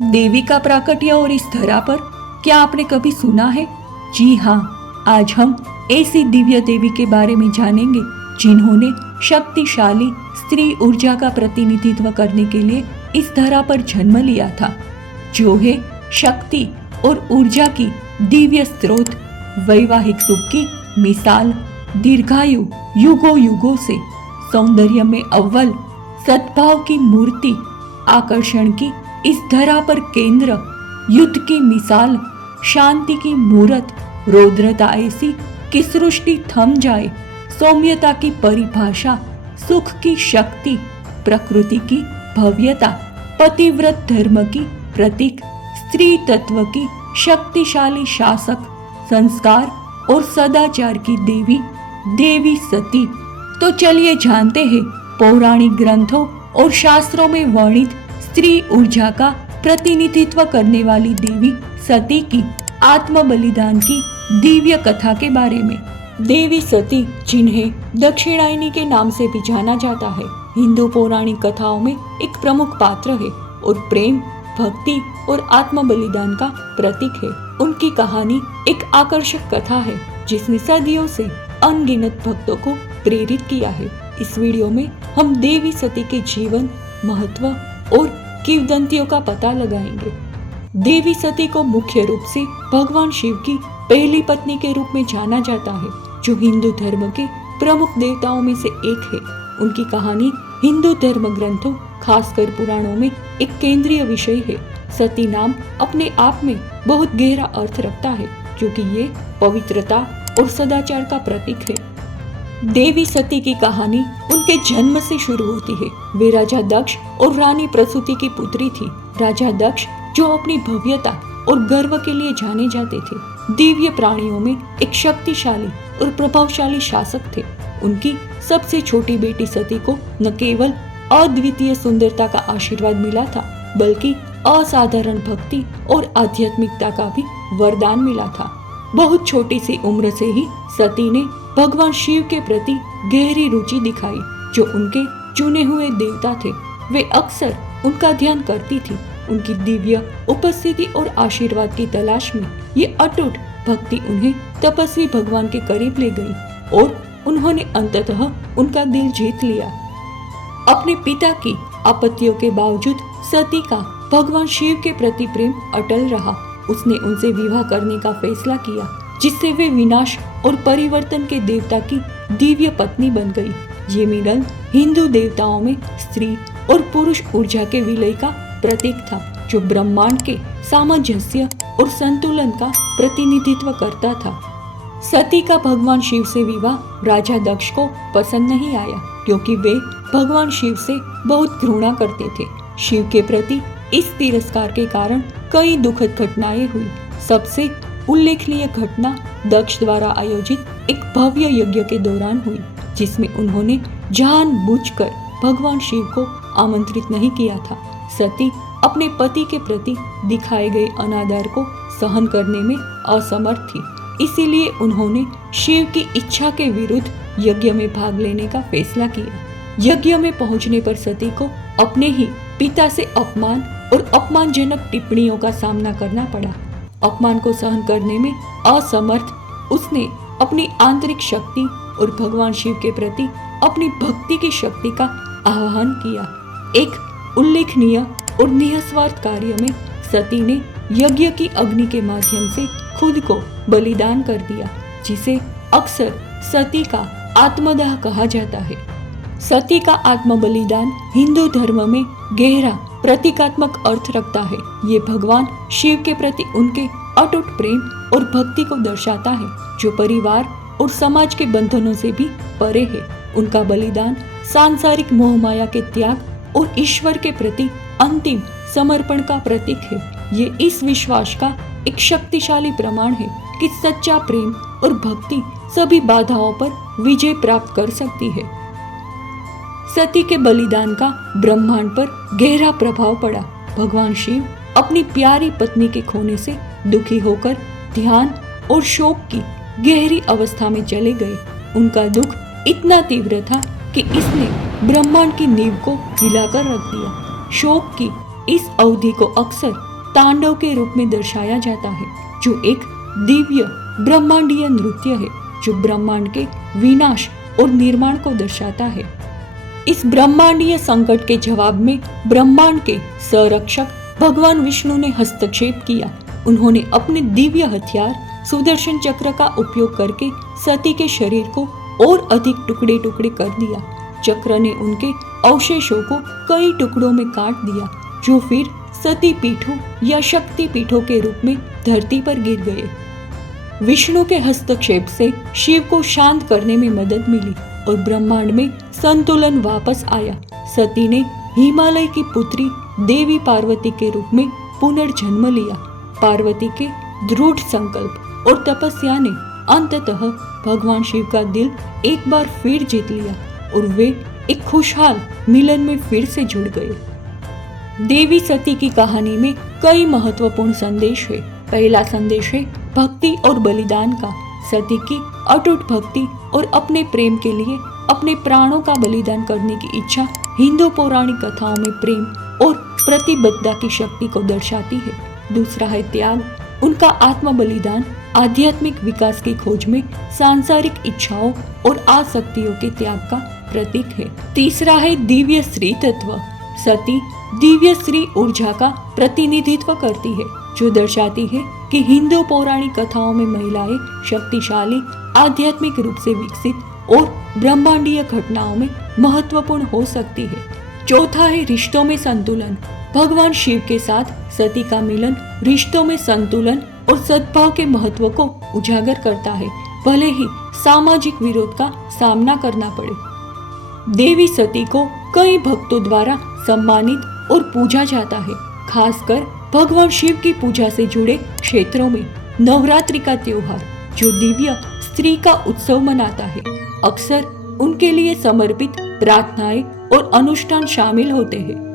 देवी का प्राकट्य और इस धरा पर क्या आपने कभी सुना है? जी हाँ, आज हम ऐसी दिव्य देवी के बारे में जानेंगे जिन्होंने शक्तिशाली स्त्री ऊर्जा का प्रतिनिधित्व करने के लिए इस धरा पर जन्म लिया था, जो है शक्ति और ऊर्जा की दिव्य स्रोत, वैवाहिक सुख की मिसाल, दीर्घायु युगों युगों से, सौंदर्य में अव्वल, सद्भाव की मूर्ति, आकर्षण की इस धरा पर केंद्र, युद्ध की मिसाल, शांति की मूरत, रौद्रता ऐसी कि सृष्टि थम जाए, सौम्यता की परिभाषा, सुख की शक्ति, प्रकृति की भव्यता, पतिव्रत धर्म की प्रतीक, स्त्री तत्व की शक्तिशाली शासक, संस्कार और सदाचार की देवी, देवी सती। तो चलिए जानते हैं पौराणिक ग्रंथों और शास्त्रों में वर्णित स्त्री ऊर्जा का प्रतिनिधित्व करने वाली देवी सती की आत्म बलिदान की दिव्य कथा के बारे में। देवी सती, जिन्हें दक्षिणायनी के नाम से भी जाना जाता है, हिंदू पौराणिक कथाओं में एक प्रमुख पात्र है और प्रेम, भक्ति और आत्म बलिदान का प्रतीक है। उनकी कहानी एक आकर्षक कथा है जिसने सदियों से अनगिनत भक्तों को प्रेरित किया है। इस वीडियो में हम देवी सती के जीवन, महत्व और किंवदंतियों का पता लगाएंगे। देवी सती को मुख्य रूप से भगवान शिव की पहली पत्नी के रूप में जाना जाता है, जो हिंदू धर्म के प्रमुख देवताओं में से एक है। उनकी कहानी हिंदू धर्म ग्रंथों, खासकर पुराणों में एक केंद्रीय विषय है। सती नाम अपने आप में बहुत गहरा अर्थ रखता है, क्योंकि ये पवित्रता और सदाचार का प्रतीक है। देवी सती की कहानी उनके जन्म से शुरू होती है। वे राजा दक्ष और रानी प्रसूति की पुत्री थी। राजा दक्ष, जो अपनी भव्यता और गर्व के लिए जाने जाते थे, दिव्य प्राणियों में एक शक्तिशाली और प्रभावशाली शासक थे। उनकी सबसे छोटी बेटी सती को न केवल अद्वितीय सुंदरता का आशीर्वाद मिला था, बल्कि असाधारण भक्ति और आध्यात्मिकता का भी वरदान मिला था। बहुत छोटी सी उम्र से ही सती ने भगवान शिव के प्रति गहरी रुचि दिखाई, जो उनके चुने हुए देवता थे। वे अक्सर उनका ध्यान करती थी। उनकी दिव्य उपस्थिति और आशीर्वाद की तलाश में ये अटूट भक्ति उन्हें तपस्वी भगवान के करीब ले गई और उन्होंने अंततः उनका दिल जीत लिया। अपने पिता की आपत्तियों के बावजूद सती का भगवान शिव के प्रति प्रेम अटल रहा। उसने उनसे विवाह करने का फैसला किया, जिससे वे विनाश और परिवर्तन के देवता की दिव्य पत्नी बन गई। ये मिलन हिंदू देवताओं में स्त्री और पुरुष ऊर्जा के विलय का प्रतीक था, जो ब्रह्मांड के सामंजस्य और संतुलन का प्रतिनिधित्व करता था। सती का भगवान शिव से विवाह राजा दक्ष को पसंद नहीं आया, क्योंकि वे भगवान शिव से बहुत घृणा करते थे। शिव के प्रति इस तिरस्कार के कारण कई दुखद घटनाएं हुई। सबसे उल्लेखनीय घटना दक्ष द्वारा आयोजित एक भव्य यज्ञ के दौरान हुई, जिसमें उन्होंने जानबूझकर भगवान शिव को आमंत्रित नहीं किया था। सती अपने पति के प्रति दिखाए गए अनादर को सहन करने में असमर्थ थी, इसीलिए उन्होंने शिव की इच्छा के विरुद्ध यज्ञ में भाग लेने का फैसला किया। यज्ञ में पहुंचने पर सती को अपने ही पिता से अपमान और अपमानजनक टिप्पणियों का सामना करना पड़ा। अपमान को सहन करने में असमर्थ उसने अपनी आंतरिक शक्ति और भगवान शिव के प्रति अपनी भक्ति की शक्ति का आह्वान किया। एक उल्लेखनीय और निस्वार्थ कार्य में सती ने यज्ञ की अग्नि के माध्यम से खुद को बलिदान कर दिया, जिसे अक्सर सती का आत्मदाह कहा जाता है। सती का आत्म बलिदान हिंदू धर्म में गहरा प्रतीकात्मक अर्थ रखता है। ये भगवान शिव के प्रति उनके अटूट प्रेम और भक्ति को दर्शाता है, जो परिवार और समाज के बंधनों से भी परे है। उनका बलिदान सांसारिक मोहमाया के त्याग और ईश्वर के प्रति अंतिम समर्पण का प्रतीक है। ये इस विश्वास का एक शक्तिशाली प्रमाण है कि सच्चा प्रेम और भक्ति सभी बाधाओं पर विजय प्राप्त कर सकती है। सती के बलिदान का ब्रह्मांड पर गहरा प्रभाव पड़ा। भगवान शिव अपनी प्यारी पत्नी के खोने से दुखी होकर ध्यान और शोक की गहरी अवस्था में चले गए। उनका दुख इतना तीव्र था कि इसने ब्रह्मांड की नींव को हिलाकर रख दिया। शोक की इस अवधि को अक्सर तांडव के रूप में दर्शाया जाता है, जो एक दिव्य ब्रह्मांडीय नृत्य है जो ब्रह्मांड के विनाश और निर्माण को दर्शाता है। इस ब्रह्मांडीय संकट के जवाब में ब्रह्मांड के संरक्षक भगवान विष्णु ने हस्तक्षेप किया। उन्होंने अपने दिव्य हथियार सुदर्शन चक्र का उपयोग करके सती के शरीर को और अधिक टुकड़े टुकड़े कर दिया। चक्र ने उनके अवशेषों को कई टुकड़ों में काट दिया, जो फिर सती पीठों या शक्ति पीठों के रूप में धरती पर गिर गए। विष्णु के हस्तक्षेप से शिव को शांत करने में मदद मिली और ब्रह्मांड में संतुलन वापस आया। सती ने हिमालय की पुत्री देवी पार्वती के रूप में पुनर्जन्म लिया। पार्वती के दृढ़ संकल्प और तपस्या ने अंततः भगवान शिव का दिल एक बार फिर जीत लिया और वे एक खुशहाल मिलन में फिर से जुड़ गए। देवी सती की कहानी में कई महत्वपूर्ण संदेश है। पहला संदेश है भक्ति और बलिदान का। सती की अटूट भक्ति और अपने प्रेम के लिए अपने प्राणों का बलिदान करने की इच्छा हिंदू पौराणिक कथाओं में प्रेम और प्रतिबद्धता की शक्ति को दर्शाती है। दूसरा है त्याग। उनका आत्म बलिदान आध्यात्मिक विकास की खोज में सांसारिक इच्छाओं और आसक्तियों के त्याग का प्रतीक है। तीसरा है दिव्य स्त्री तत्व। सती दिव्य स्त्री ऊर्जा का प्रतिनिधित्व करती है, जो दर्शाती है कि हिंदू पौराणिक कथाओं में महिलाएं शक्तिशाली, आध्यात्मिक रूप से विकसित और ब्रह्मांडीय घटनाओं में महत्वपूर्ण हो सकती है। चौथा है रिश्तों में संतुलन। भगवान शिव के साथ सती का मिलन रिश्तों में संतुलन और सद्भाव के महत्व को उजागर करता है, भले ही सामाजिक विरोध का सामना करना पड़े। देवी सती को कई भक्तों द्वारा सम्मानित और पूजा जाता है, खासकर भगवान शिव की पूजा से जुड़े क्षेत्रों में। नवरात्रि का त्योहार, जो दिव्य स्त्री का उत्सव मनाता है, अक्सर उनके लिए समर्पित प्रार्थनाएं और अनुष्ठान शामिल होते हैं।